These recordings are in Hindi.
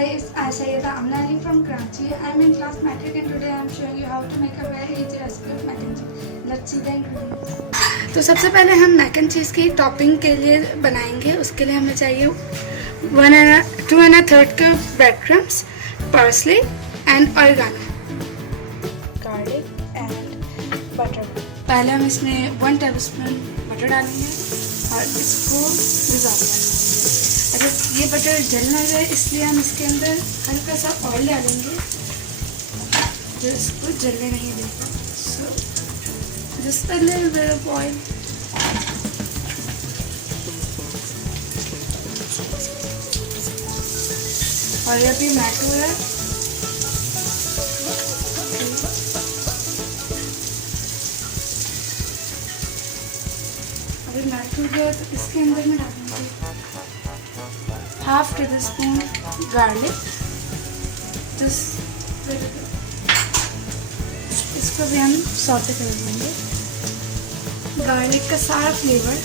guys, I say that Amna from Karachi. I'm in class Matric and today I'm showing you how to make a very easy recipe of mac and cheese. Let's see the ingredients. तो सबसे पहले हम मैक एंड चीज़ की टॉपिंग के लिए बनाएंगे. उसके लिए हमें चाहिए 2 1/3 cup bread crumbs, parsley and oregano, garlic and butter. पहले हम इसमें 1 टेबलस्पून बटर डालेंगे और इसको भिगा देंगे. अगर ये बटर जल ना जाए इसलिए हम इसके अंदर हल्का सा ऑयल डालेंगे जो इसको जलने नहीं देगा. So just a little bit of oil. और ये अभी मैट हो रहा है. अभी मैट हो गया तो इसके अंदर में डालेंगे 1/2 टेबलस्पून गार्लिक. इसको भी हम सौटे कर देंगे. गार्लिक का सारा फ्लेवर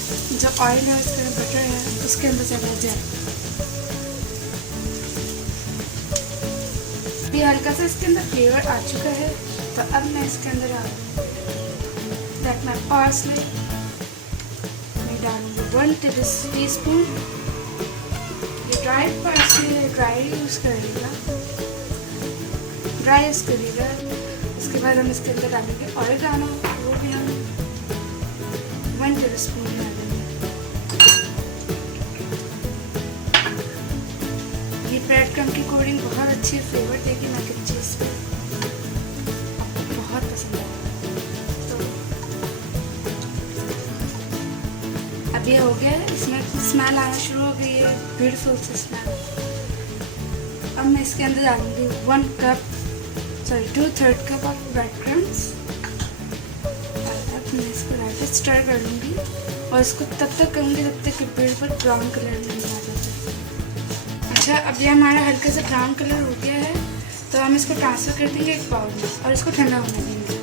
जो ऑयल है उसका बटर है उसके अंदर चला जाए. भी हल्का सा इसके अंदर फ्लेवर आ चुका है तो अब मैं इसके अंदर डालूंगी पार्सले. मैं डालूंगी 1 teaspoon. Dry parsley dry use करिएगा, ड्राई यूज़ करिएगा. उसके बाद हम इसके अंदर डालेंगे ऑरिगानो. वो भी हम 1 टीस्पून डालेंगे. ये ब्रेड क्रम्ब की कोटिंग बहुत अच्छी फ्लेवर देगी मैक एंड चीज़ पे. आपको बहुत पसंद आएगा. तो अब ये हो गया है. इसमें स्मेल आना शुरू हो गई है, ब्यूटीफुल सी स्मेल. अब मैं इसके अंदर डालूंगी 2/3 कप ऑफ ब्रेड क्रम्स. अब मैं इसको डाल के स्टर कर लूँगी और इसको तब तक करूँगी जब तक कि ब्यूटीफुल ब्राउन कलर में नहीं आ जाता. अच्छा, अब ये हमारा हल्के से ब्राउन कलर हो गया है तो हम इसको ट्रांसफ़र कर देंगे एक बाउल में और इसको ठंडा होने देंगे.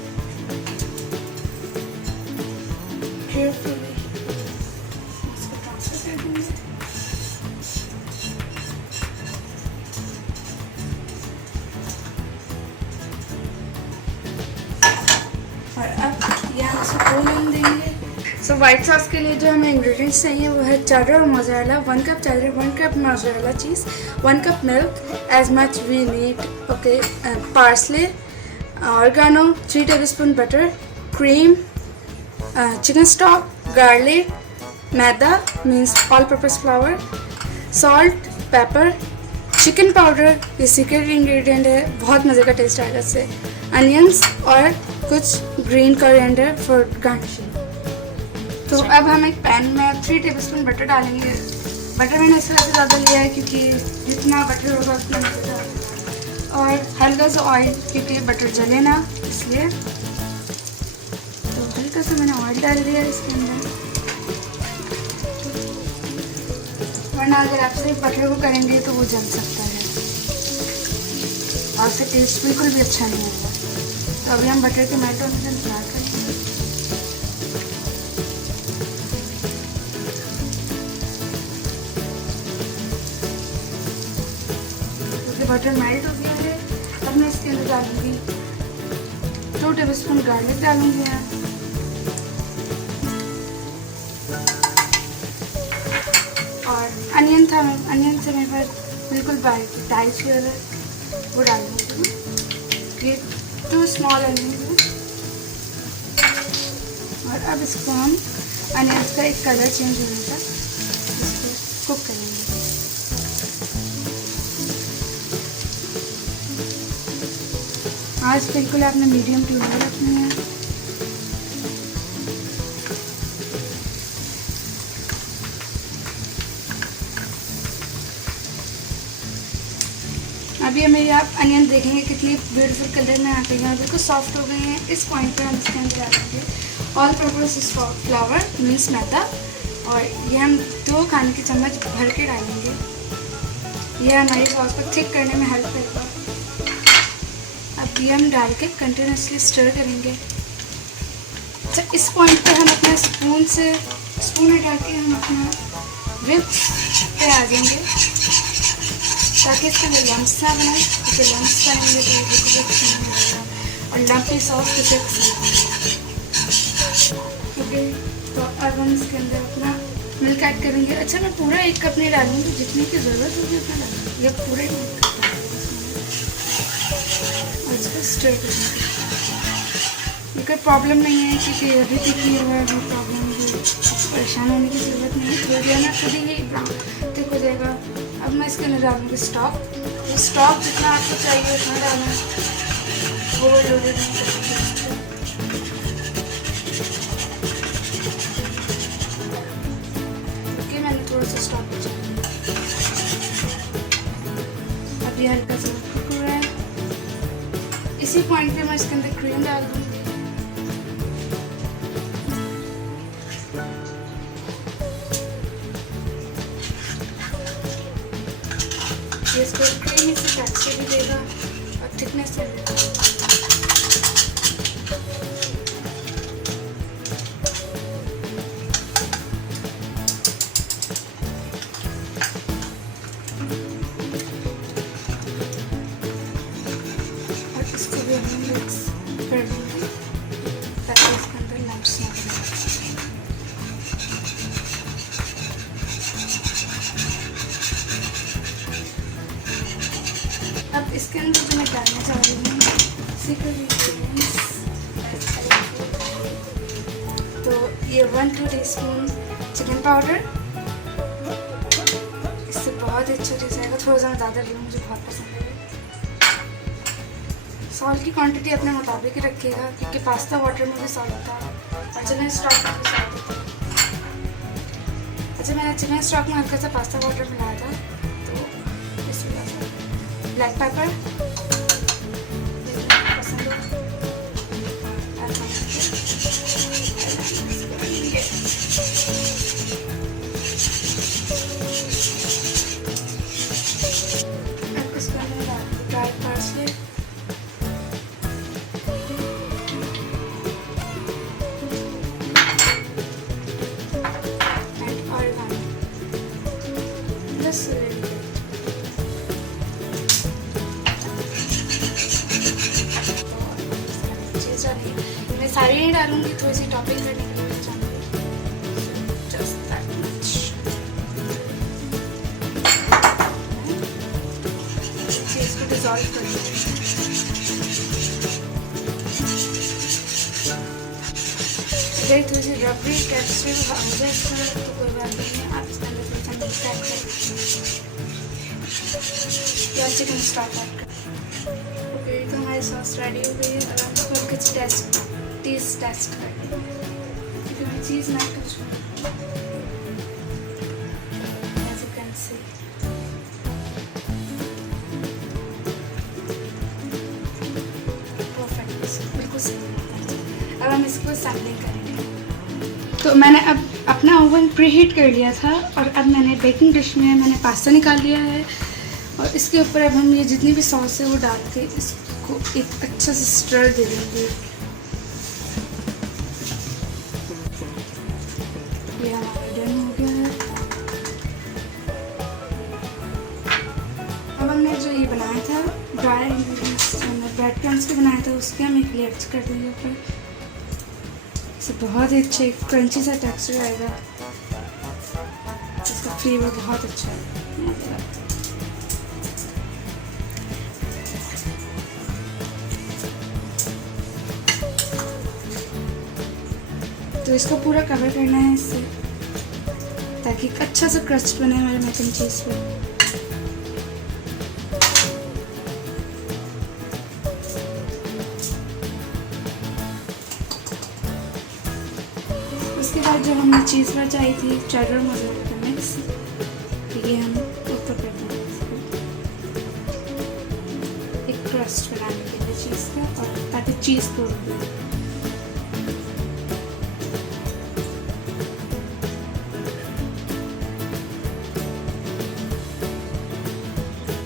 केयरफुली और अब यहाँ इसको कोल देंगे. सो वाइट सॉस के लिए जो हमें इंग्रेडिएंट्स चाहिए वो है चेडर और mozzarella. 1 cup cheddar, 1 cup mozzarella cheese, 1 cup milk as much we need. Okay, parsley, oregano, 3 tablespoon butter, cream, chicken stock, garlic, maida means all purpose flour, salt, pepper, chicken powder. ये सीक्रेट इंग्रेडिएंट है, बहुत मज़े का टेस्ट आएगा इससे. अनियंस और कुछ ग्रीन कोरिएंडर फॉर गार्निशिंग. तो अब हम एक पैन में 3 टेबलस्पून बटर डालेंगे. बटर मैंने इस वजह से ज़्यादा लिया है क्योंकि जितना बटर होगा उतना मज़ेदार. और हल्का सा ऑयल क्योंकि बटर जले ना इसलिए. तो हल्का सा मैंने ऑयल डाल दिया इसके अंदर. वरना अगर आप सिर्फ बटर को करेंगे तो वो जल सकता है और उसका टेस्ट बिल्कुल भी अच्छा नहीं आएगा. तो अभी हम बटर के मेल्ट होने का इंतजार करेंगे. बटर मेल्ट हो गया है. अब मैं इसके अंदर डालूंगी 2 टेबलस्पून गार्लिक डालूंगी यहाँ. और अनियन से मेरे पास बिल्कुल बारीक डाइस हुआ है वो डालूंगी. ये 2 स्मॉल अनियन है. और अब इसको हम अनियंस का एक कलर चेंज होने तक इसको कुक करेंगे. आज बिल्कुल आपने मीडियम टू लो रखनी है. अभी मेरी आप अनियन देखेंगे कितनी ब्यूटीफुल कलर में आ गई हैं, बिल्कुल सॉफ्ट हो गई हैं. इस पॉइंट पर हम इसके अंदर डालेंगे ऑल पर्पस फ्लावर मीन्स मैदा. और ये हम 2 खाने की चम्मच भर के डालेंगे. ये हमारी सॉस को थिक करने में हेल्प करेगा. अब ये हम डाल के कंटिन्यूसली स्टर करेंगे. अच्छा, इस पॉइंट पर हम अपना स्पून हटा के हम अपना विप पे आ जाएंगे. ताकि इसके अंदर लम्स ना बनाए, क्योंकि लम्स बनाएंगे तो ये बिल्कुल अच्छा नहीं रहेगा और लम्पी सॉस किसे पसंद है। ओके, तो अब हम इसके अंदर अपना मिल्क ऐड करेंगे। अच्छा, मैं पूरा 1 कप नहीं डालूंगी, जितनी की ज़रूरत होगी उतना डालूंगी, ये पूरे मिल्क और इसको स्टर करेंगे। ये कोई प्रॉब्लम नहीं है क्योंकि अभी तक नहीं हुआ है, प्रॉब्लम है, परेशान होने की ज़रूरत नहीं है, थोड़ी देर में खुद ही ब्राउन थिक हो जाएगा। अब मैं इसके अंदर डालूँगी स्टॉक। तो स्टॉक जितना आपको चाहिए उतना डालना, ओवरलोडेड नहीं करेंगे। ओके, मैंने थोड़ा सा स्टॉक बचा। अब ये हल्का सा कुक हो रहा है, इसी पॉइंट पे मैं इसके अंदर क्रीम डाल दूँगी। ये इसको क्रीमी से टेक्सचर भी देगा और थिकनेस भी देगा। और इसको भी हम मिक्स कर देंगे ताकि इसके अंदर लम्प्स ना बने। अब इसके अंदर जो मैं डालना चाह रही हूँ सीक्रेट इंग्रेडिएंट्स, तो ये 1-2 टीस्पून चिकन पाउडर, इससे बहुत अच्छा टेस्ट आएगा। थोड़ा सा ज़्यादा लूँ, मुझे बहुत पसंद है। सॉल्ट की क्वांटिटी अपने मुताबिक ही रखिएगा क्योंकि पास्ता वाटर में भी सॉल्ट होता है और चिकन स्टॉक में भी सॉल्ट होता है। अच्छा, मैंने चिकन स्टॉक में हल्का सा पास्ता वाटर मिलाया था, तो इस वजह से ब्लैक पेपर पसंद हो। ड्राई पार्सले, एंड ऑरिगेनो, बस मैं सारी नहीं डालूंगी, थोड़ी सी टॉपिंग करने के लिए चाहूँगी, जस्ट दैट मच। चीज़ को डिज़ोल्व कर दूँगी। अगर थोड़ी सी रबड़ी टेक्सचर हो जाए इसका तो कोई बात नहीं है, आप इसके अंदर थोड़ा सा मिल्क ऐड करें या चिकन स्टॉक ऐड करें। ओके, तो हमारी सॉस रेडी हो गई है। अब हम इसको कुछ टेस्ट करेंगे क्योंकि मैं चीज़ नहीं कर चुकी। As you can see, perfect, बिल्कुल सही। अब हम इसको सैम्पलिंग करेंगे। तो मैंने अब अपना ओवन प्रीहीट कर लिया था और अब मैंने बेकिंग डिश में मैंने पास्ता निकाल लिया है और इसके ऊपर अब हम ये जितनी भी सॉस है वो डाल के इसको एक अच्छा सा स्टर दे देंगे। ये हमारा डन हो गया है। अब हमने जो ये बनाया था ड्राई इंग्रेडिएंट्स, हमने ब्रेड क्रम्स के बनाया था, उसके हम एक लेयर्स कर देंगे ऊपर। इससे बहुत ही अच्छे क्रंची सा टेक्सचर आएगा, इसका फ्लेवर बहुत अच्छा है। तो इसको पूरा कवर करना है इससे ताकि एक अच्छा सा क्रस्ट बने हमारे मैक एंड चीज़ पे। उसके बाद जो हमने चीज़ बचाई थी चेडर मोज़रेला का मिक्स, ये हम ऊपर कर देंगे एक क्रस्ट बनाने के लिए चीज़ का, और ताकि चीज़ को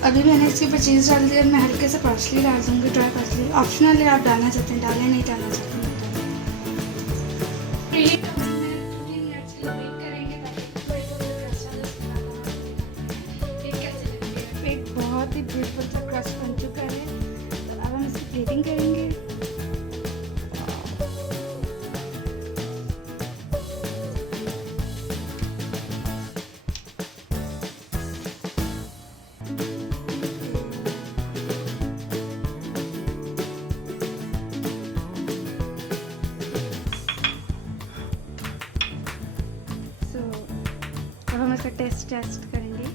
अभी मैंने इसके ऊपर चीज़ डाल दिया। मैं हल्के से पार्सली डाल दूँगी, ड्राई पार्सली, ऑप्शनल है, आप डालना चाहते हैं डालें, नहीं डालना चाहते हैं। ब्यूटीफुल सा क्रस्ट बन चुका है। तो अब हम इसकी प्लेटिंग करेंगे। अब हम इसका टेस्ट करेंगे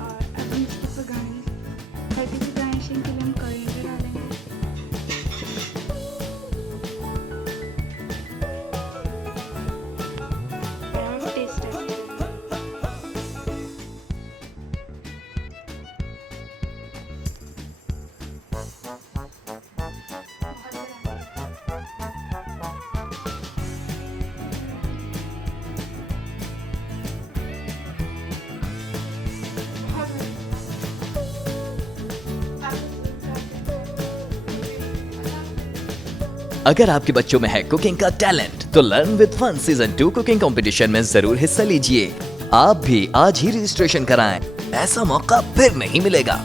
और अब हम इसके ऊपर हल्की सी गार्निशिंग के लिए हम कोरिएंडर डालेंगे। और हम टेस्ट करेंगे। अगर आपके बच्चों में है कुकिंग का टैलेंट तो learn with fun season 2 cooking competition में जरूर हिस्सा लीजिए। आप भी आज ही रजिस्ट्रेशन कराएं, ऐसा मौका फिर नहीं मिलेगा।